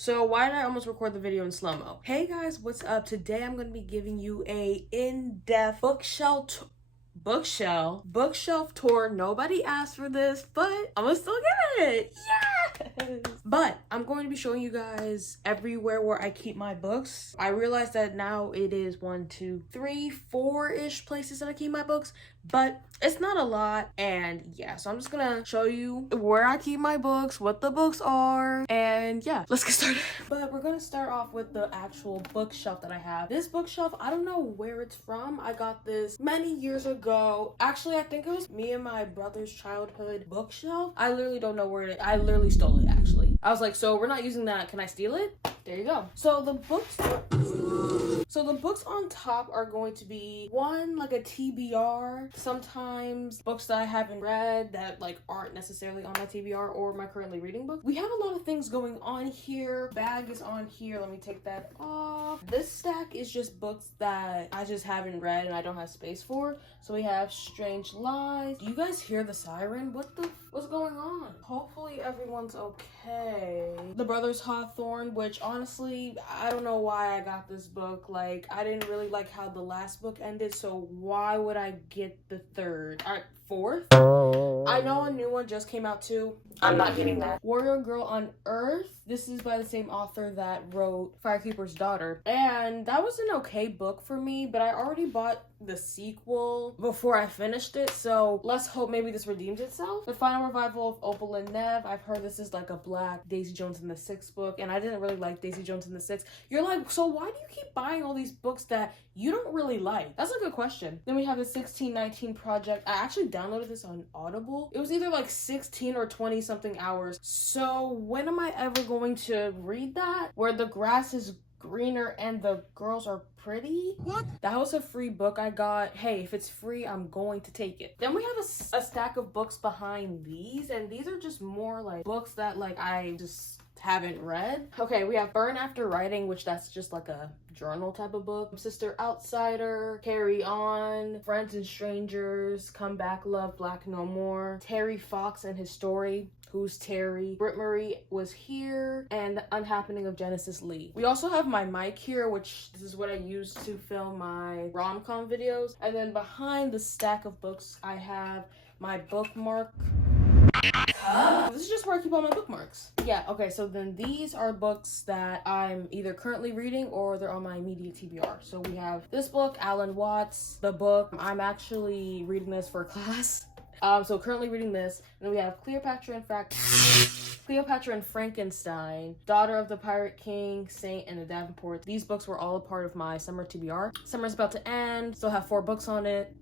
So why did I almost record the video in slow-mo? Hey guys, what's up? Today I'm going to be giving you a in-depth bookshelf tour. Nobody asked for this, but I'm gonna still get it. Yes! But I'm going to be showing you guys everywhere where I keep my books. I realize that now it is 1, 2, 3, 4-ish places that I keep my books, but it's not a lot. And yeah, so I'm just gonna show you where I keep my books, what the books are, and yeah, let's get started. But we're gonna start off with the actual bookshelf that I have. This bookshelf, I don't know where it's from. I got this many years ago. Actually, I think it was me and my brother's childhood bookshelf. I literally don't know where it is. I literally stole it, actually. I was like, so we're not using that, can I steal it? There you go. So the books on top are going to be one, like a TBR, sometimes books that I haven't read that like aren't necessarily on my TBR or my currently reading book. We have a lot of things going on here. Bag is on here. Let me take that off. This stack is just books that I just haven't read and I don't have space for. So we have Strange Lies. Do you guys hear the siren? What's going on? Hopefully everyone's okay. The Brothers Hawthorne, which honestly, I don't know why I got this book. Like, I didn't really like how the last book ended, so why would I get the third? Fourth? I know a new one just came out too. I'm not getting that. Warrior Girl on Earth. This is by the same author that wrote Firekeeper's Daughter. And that was an okay book for me, but I already bought the sequel before I finished it, so let's hope maybe this redeems itself. The final revival of Opal and Nev. I've heard this is like a black Daisy Jones and the Six book, and I didn't really like Daisy Jones and the Six. You're like, so why do you keep buying all these books that you don't really like? That's a good question. Then we have the 1619 Project. I actually downloaded this on Audible. It was either like 16 or 20 something hours. So when am I ever going to read that? Where the grass is greener and the girls are pretty? What? That was a free book I got. Hey, if it's free, I'm going to take it. Then we have a stack of books behind these, and these are just more like books that like I just haven't read. Okay, we have Burn After Writing, which that's just like a journal type of book. Sister Outsider, Carry On, Friends and Strangers, Come Back Love, Black No More, Terry Fox and His Story, Who's Terry, Britt Marie Was Here, and The Unhappening of Genesis Lee. We also have my mic here, which this is what I use to film my rom-com videos. And then behind the stack of books, I have my bookmark. This is just where I keep all my bookmarks. Yeah, okay, so then these are books that I'm either currently reading or they're on my immediate TBR. So we have this book, Alan Watts, the book. I'm actually reading this for class. So currently reading this. And then we have Cleopatra and Frankenstein, Daughter of the Pirate King, Saint, and the Davenport. These books were all a part of my summer TBR. Summer's about to end, still have 4 books on it.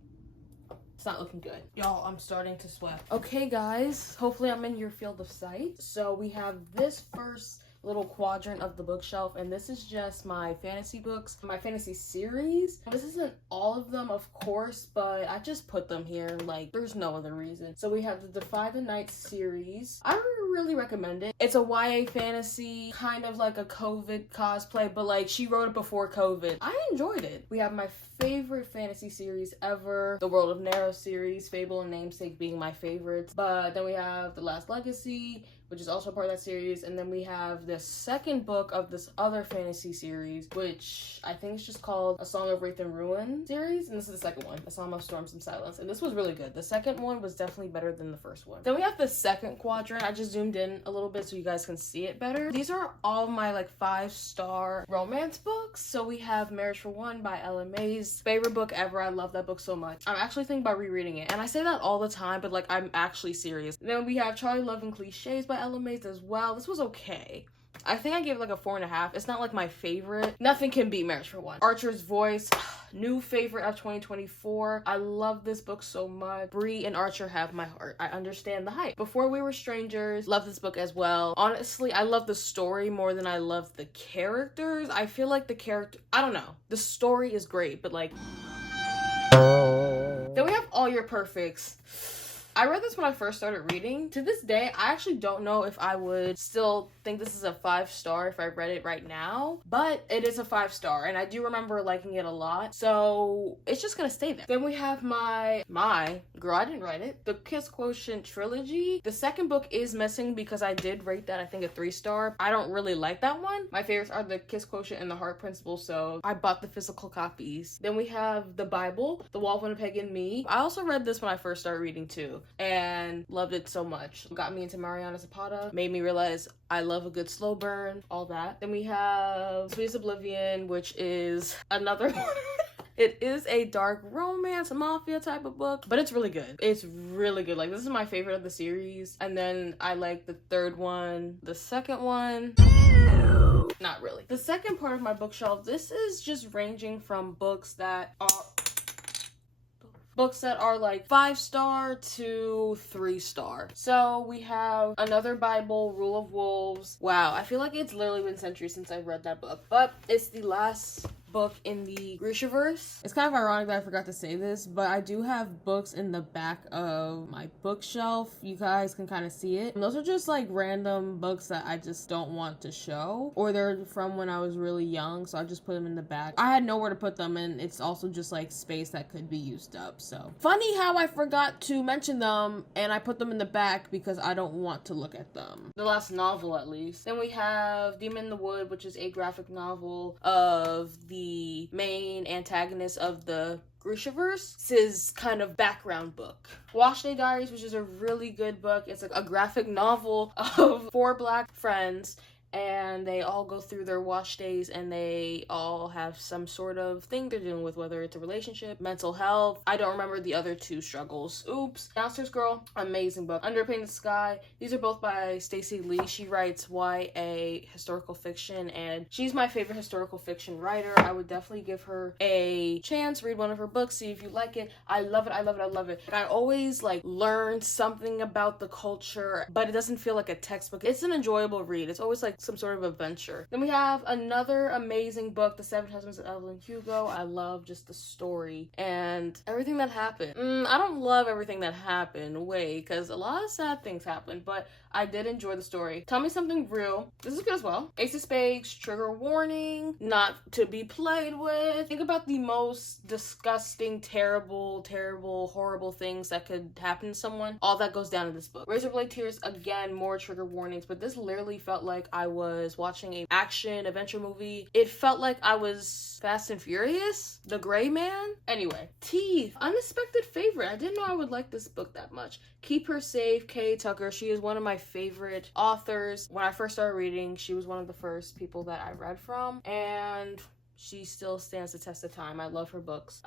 It's not looking good. Y'all, I'm starting to sweat. Okay, guys, hopefully I'm in your field of sight. So we have this first little quadrant of the bookshelf, and this is just my fantasy books, my fantasy series. This isn't all of them, of course, but I just put them here, like, there's no other reason. So we have the Defy the Night series. I really recommend it. It's a YA fantasy, kind of like a COVID cosplay, but like she wrote it before COVID. I enjoyed it. We have my favorite fantasy series ever, the World of Narrow series, Fable and Namesake being my favorites. But then we have The Last Legacy, which is also part of that series. And then we have the second book of this other fantasy series, which I think is just called A Song of Wraith and Ruin series. And this is the second one, A Song of Storms and Silence. And this was really good. The second one was definitely better than the first one. Then we have the second quadrant. I just zoomed in a little bit so you guys can see it better. These are all of my like 5-star romance books. So we have Marriage for One by Ella Mays. Favorite book ever. I love that book so much. I'm actually thinking about rereading it. And I say that all the time, but like I'm actually serious. Then we have Charlie Love and Cliches by Ella Mays as well. This was okay. I think I gave it like a 4.5. It's not like my favorite. Nothing can beat Marriage for One. Archer's Voice, new favorite of 2024. I love this book so much. Bree and Archer have my heart. I understand the hype. Before We Were Strangers, love this book as well. Honestly, I love the story more than I love the characters. I feel like I don't know. The story is great, but like... Then we have All Your Perfects. I read this when I first started reading. To this day, I actually don't know if I would still think this is a 5-star if I read it right now, but it is a 5-star, and I do remember liking it a lot, so it's just gonna stay there. Then we have my girl, I didn't write it, the Kiss Quotient trilogy. The second book is missing because I did rate that, I think, a 3-star. I don't really like that one. My favorites are the Kiss Quotient and the Heart Principle, so I bought the physical copies. Then we have the Bible, The Wall of Winnipeg and Me. I also read this when I first started reading too, and loved it so much. Got me into Mariana Zapata, made me realize I love a good slow burn, all that. Then we have Sweetest Oblivion, which is another one. It is a dark romance, mafia type of book, but it's really good. It's really good. Like, this is my favorite of the series. And then I like the third one. The second one, not really. The second part of my bookshelf, this is just ranging from books that are like 5-star to 3-star. So we have another Bible, Rule of Wolves. Wow, I feel like it's literally been centuries since I read that book, but it's the last book in the Grishaverse. It's kind of ironic that I forgot to say this, but I do have books in the back of my bookshelf. You guys can kind of see it. And those are just like random books that I just don't want to show, or they're from when I was really young, so I just put them in the back. I had nowhere to put them, and it's also just like space that could be used up. So funny how I forgot to mention them and I put them in the back because I don't want to look at them. The last novel, at least. Then we have Demon in the Wood, which is a graphic novel of the main antagonist of the Grishaverse. This is kind of background book. Wash Day Diaries, which is a really good book. It's a graphic novel of 4 black friends, and they all go through their wash days, and they all have some sort of thing they're dealing with, whether it's a relationship, mental health. I don't remember the other 2 struggles. Oops. Downstairs Girl, amazing book. Under a Painted Sky, these are both by Stacey Lee. She writes YA historical fiction, and she's my favorite historical fiction writer. I would definitely give her a chance. Read one of her books, see if you like it. I love it. I love it. I love it. I always like learn something about the culture, but it doesn't feel like a textbook. It's an enjoyable read. It's always like some sort of adventure. Then we have another amazing book, The Seven Husbands of Evelyn Hugo. I love just the story and everything that happened. I don't love everything that happened, because a lot of sad things happened, but I did enjoy the story. Tell Me Something Real. This is good as well. Ace of Spades, trigger warning, not to be played with. Think about the most disgusting, terrible, horrible things that could happen to someone. All that goes down in this book. Razor Blade Tears, again, more trigger warnings, but this literally felt like I was watching a action adventure movie. It felt like I was Fast and Furious, The Gray Man. Anyway, Teeth, unexpected favorite. I didn't know I would like this book that much. Keep Her Safe, Kay Tucker. She is one of my favorite authors. When I first started reading, she was one of the first people that I read from, and she still stands the test of time. I love her books.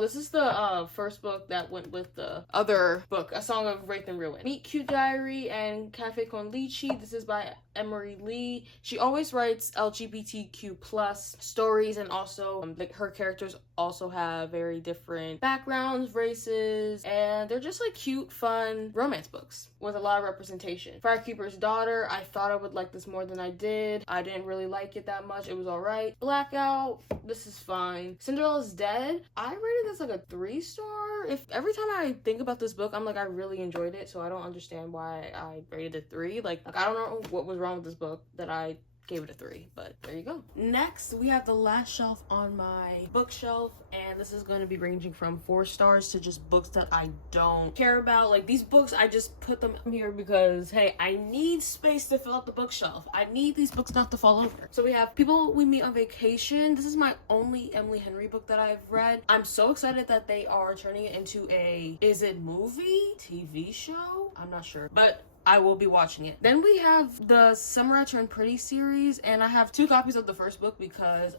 This is the first book that went with the other book, A Song of Wraith and Ruin. Meet Cute Diary and Cafe con Leche. This is by Emery Lee. She always writes LGBTQ plus stories, and also her characters also have very different backgrounds, races, and they're just like cute, fun romance books with a lot of representation. Firekeeper's Daughter, I thought I would like this more than I did. I didn't really like it that much. It was alright. Blackout, this is fine. Cinderella's Dead, I rated this like a 3-star. If every time I think about this book, I'm like, I really enjoyed it, so I don't understand why I rated it 3. Like I don't know what was wrong with this book that I gave it a 3, but there you go. Next, we have the last shelf on my bookshelf, and this is going to be ranging from 4 stars to just books that I don't care about. Like these books, I just put them here because, hey, I need space to fill out the bookshelf. I need these books not to fall over. So we have People We Meet on Vacation. This is my only Emily Henry book that I've read. I'm so excited that they are turning it into a, is it movie? TV show? I'm not sure, but I will be watching it. Then we have the Summer I Turned Pretty series, and I have 2 copies of the first book because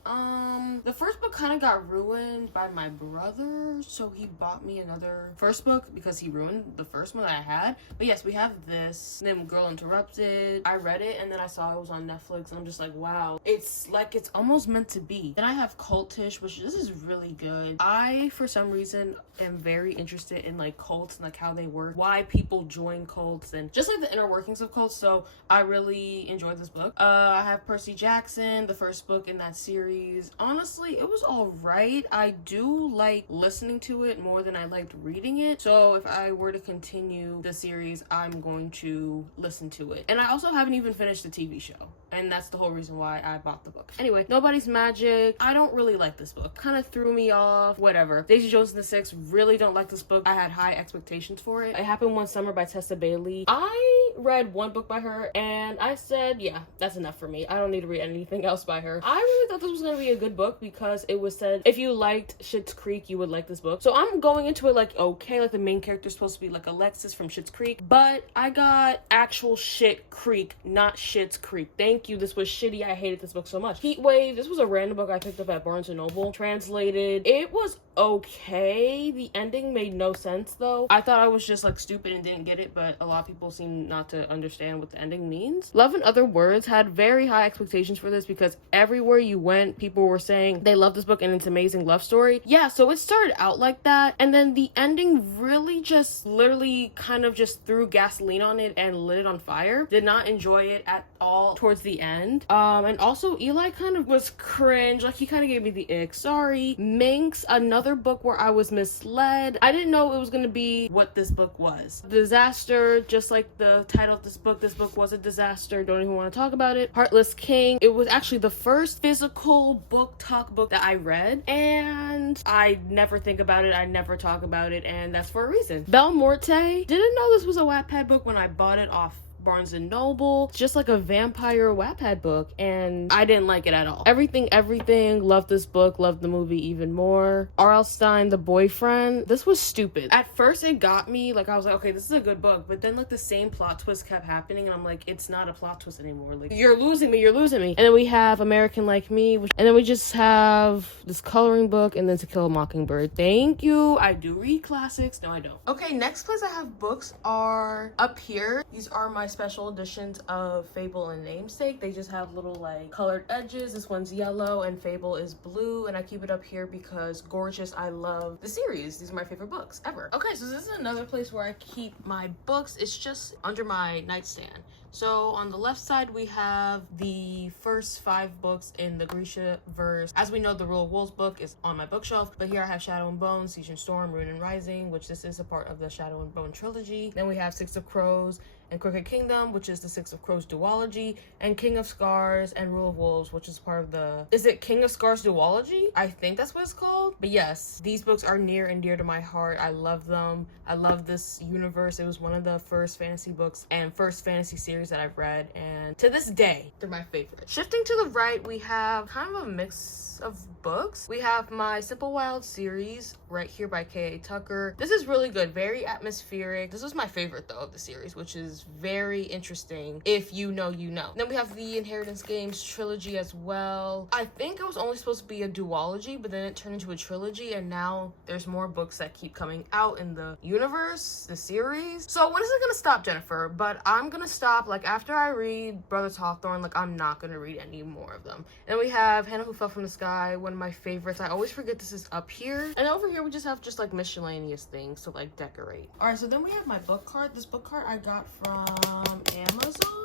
the first book kind of got ruined by my brother, so he bought me another first book because he ruined the first one that I had. But yes, we have this. Then Girl Interrupted. I read it and then I saw it was on Netflix, and I'm just like, wow, it's like it's almost meant to be. Then I have Cultish, which this is really good. I, for some reason, am very interested in like cults and like how they work, why people join cults, and just like like the inner workings of cults, so I really enjoyed this book. I have Percy Jackson, the first book in that series. Honestly, it was alright. I do like listening to it more than I liked reading it, so if I were to continue the series, I'm going to listen to it. And I also haven't even finished the TV show, and that's the whole reason why I bought the book. Anyway, Nobody's Magic. I don't really like this book. Kind of threw me off. Whatever. Daisy Jones and the Six. Really don't like this book. I had high expectations for it. It Happened One Summer by Tessa Bailey. I read one book by her, and I said, yeah, that's enough for me. I don't need to read anything else by her. I really thought this was going to be a good book because it was said if you liked Schitt's Creek, you would like this book. So I'm going into it like, okay, like the main character is supposed to be like Alexis from Schitt's Creek, but I got actual Shit Creek, not Schitt's Creek. Thank you. This was shitty. I hated this book so much. Heat Wave. This was a random book I picked up at Barnes & Noble. Translated. It was okay. The ending made no sense though. I thought I was just like stupid and didn't get it, but a lot of people seem not to understand what the ending means. Love in Other Words had very high expectations for this because everywhere you went, people were saying they love this book and it's an amazing love story. Yeah, so it started out like that, and then the ending really just literally kind of just threw gasoline on it and lit it on fire. Did not enjoy it at all towards the end. And also Eli kind of was cringe. Like, he kind of gave me the ick. Sorry. Minx, another book where I was misled. I didn't know it was going to be what this book was. Disaster, just like the title of this book was a disaster. Don't even want to talk about it. Heartless King. It was actually the first physical book talk book that I read, and I never think about it. I never talk about it, and that's for a reason. Belmorte. Didn't know this was a Wattpad book when I bought it off Barnes & Noble. It's just like a vampire Wattpad book, and I didn't like it at all. Everything, loved this book, loved the movie even more. R.L. Stine, The Boyfriend. This was stupid. At first it got me, like I was like, okay, this is a good book, but then like the same plot twist kept happening, and I'm like, it's not a plot twist anymore. Like, you're losing me. And then we have American Like Me, and then we just have this coloring book, and then To Kill a Mockingbird. Thank you. I do read classics. No, I don't. Okay, next place I have books are up here. These are my special editions of Fable and Namesake. They just have little like colored edges. This one's yellow and Fable is blue, and I keep it up here because gorgeous. I love the series. These are my favorite books ever. Okay, so this is another place where I keep my books. It's just under my nightstand. So on the left side, we have the first 5 books in the Grisha verse. As we know, the Rule of Wolves book is on my bookshelf, but here I have Shadow and Bone, Siege and Storm, Ruin and Rising, which this is a part of the Shadow and Bone trilogy. Then we have Six of Crows and Crooked Kingdom, which is the Six of Crows duology, and King of Scars and Rule of Wolves, which is part of the... Is it King of Scars duology? I think that's what it's called. But yes, these books are near and dear to my heart. I love them. I love this universe. It was one of the first fantasy books and first fantasy series that I've read, and to this day, they're my favorite. Shifting to the right, we have kind of a mix of books. We have my Simple Wild series right here by K.A. Tucker. This is really good, very atmospheric. This was my favorite though of the series, which is very interesting. If you know, you know. Then we have the Inheritance Games trilogy as well. I think it was only supposed to be a duology, but then it turned into a trilogy, and now there's more books that keep coming out in the universe, the series. So when is it gonna stop, Jennifer? But I'm gonna stop like after I read Brothers Hawthorne. Like, I'm not gonna read any more of them. Then we have Hannah Who Fell from the Sky, one of my favorites. I always forget this is up here. And over here we just have just like miscellaneous things to like decorate. All right, so then we have my book cart. This book cart I got from Amazon.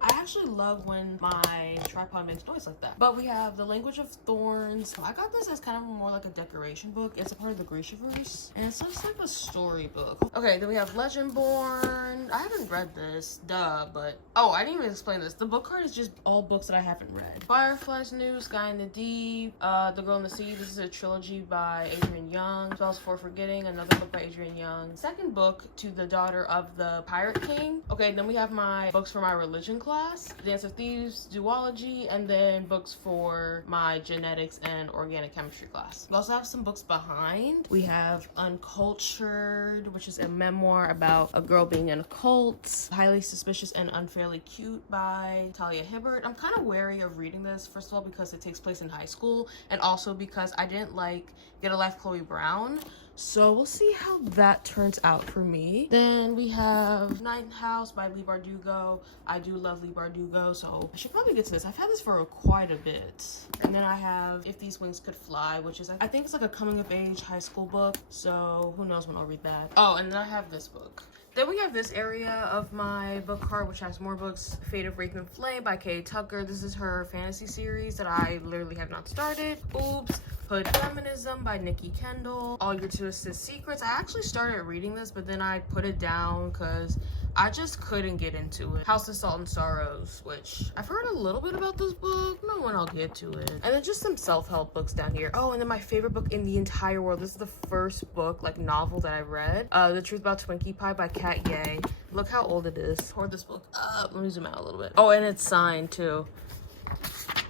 I actually love when my tripod makes noise like that. But we have The Language of Thorns. I got this as kind of more like a decoration book. It's a part of the Grishaverse, and it's just like a storybook. Okay, then we have Legendborn. I haven't read this, but oh, I didn't even explain this. The book card is just all books that I haven't read. Fireflies New, Sky in the Deep, The Girl in the Sea. This is a trilogy by Adrienne Young. Spells for Forgetting, another book by Adrienne Young. Second book to the daughter of the Pirate King. Okay, then we have my books for my religion class, Dance of Thieves duology, and then books for my genetics and organic chemistry class. We also have some books behind. We have Uncultured, which is a memoir about a girl being in a cult. Highly Suspicious and Unfairly Cute by Talia Hibbert. I'm kind of wary of reading this, first of all because it takes place in high school, and also because I didn't like Get a Life Chloe Brown. So we'll see how that turns out for me. Then we have Ninth House by Leigh Bardugo. I do love Leigh Bardugo, so I should probably get to this. I've had this for quite a bit. And then I have If These Wings Could Fly, which is, I think it's like a coming of age high school book. So who knows when I'll read that. Oh, and then I have this book. Then we have this area of my book cart, which has more books. Fate of Wraith and Flame by Kay Tucker. This is her fantasy series that I literally have not started. Oops. Hood Feminism by Nikki Kendall. All Your Twisted Secrets. I actually started reading this, but then I put it down because I just couldn't get into it. House of Salt and Sorrows, which I've heard a little bit about this book. No one, I'll get to it. And then just some self-help books down here. Oh, and then my favorite book in the entire world. This is the first book, like novel that I read. The Truth About Twinkie Pie by Kat Ye. Look how old it is. Hold this book up. Let me zoom out a little bit. Oh, and it's signed too.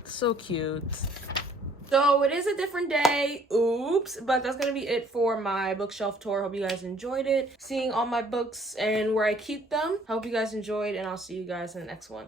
So cute. So it is a different day, oops, but that's gonna be it for my bookshelf tour. Hope you guys enjoyed it, seeing all my books and where I keep them. Hope you guys enjoyed, and I'll see you guys in the next one.